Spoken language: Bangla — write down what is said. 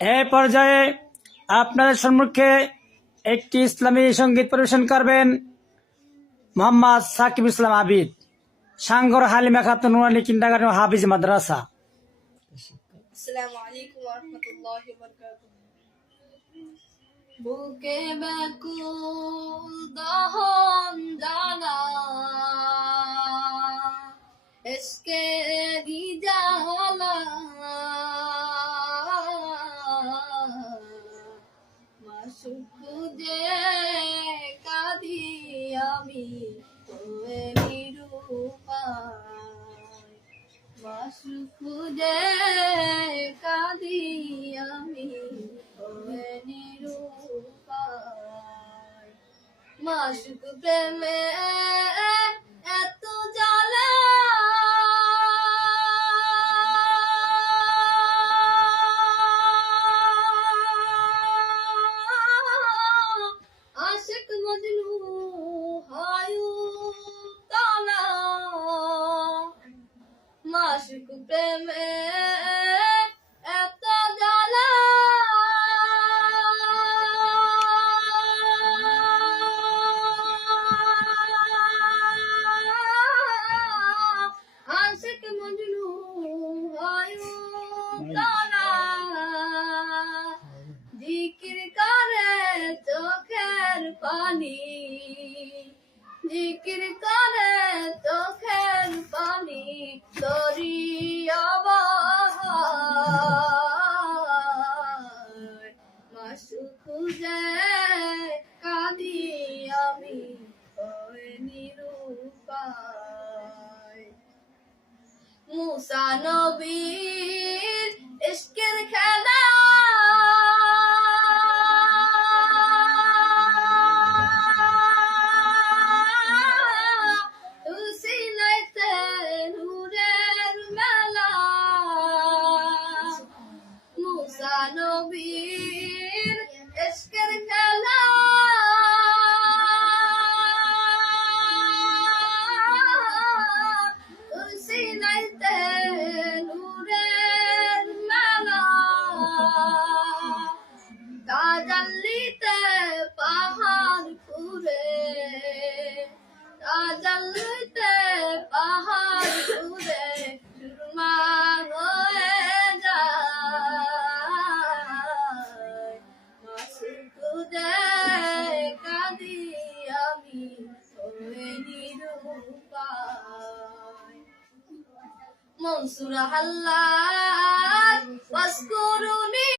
এই পর্যায়ে আপনাদের সম্মুখে একটি ইসলামী সঙ্গীত পরিবেশন করবেন মোহাম্মদ সাকিব ইসলাম আবিদ, সাঙ্গর হালিমা খাতুন নুরানী কিন্ডারগার্টেন হাফিজ মাদ্রাসা। আসসালামু আলাইকুম ওয়া রাহমাতুল্লাহি ওয়া বারাকাতুহু। বুকে ব্যাকুল দহন জানা ইশকে রিজালা মাশুক যে কাঁদি আমি তোরে নিরূপায় মাশুক যে কাঁদি আমি তোরে নিরূপায় মাশুক প্রেমে এত জ্বালা আশিক মজনু হয় তালা মাশুক প্রেমে এত জ্বালা আশিক মজনু হয় তালা জিকির করে চোখের পানি জিকির করে চোখের পানি দরিয়া বহায় মাশুক যে কাঁদি আমি ওই নিরূপায় মুসা নবীর ইশকের খেলা সিনাইতে নূরের মেলা মুসা নবীর ইশকের খেলা সিনাইতে নূরের মেলা তাজাল্লিতে পাহাড় ঘুরে তাজাল্লিতে পাহাড় ঘুরে সুরমা হয়ে যায় মাশুক যে কাঁদি আমি তোরে নিরূপায় মনসুর হাল্লার ওয়াসকুরুনি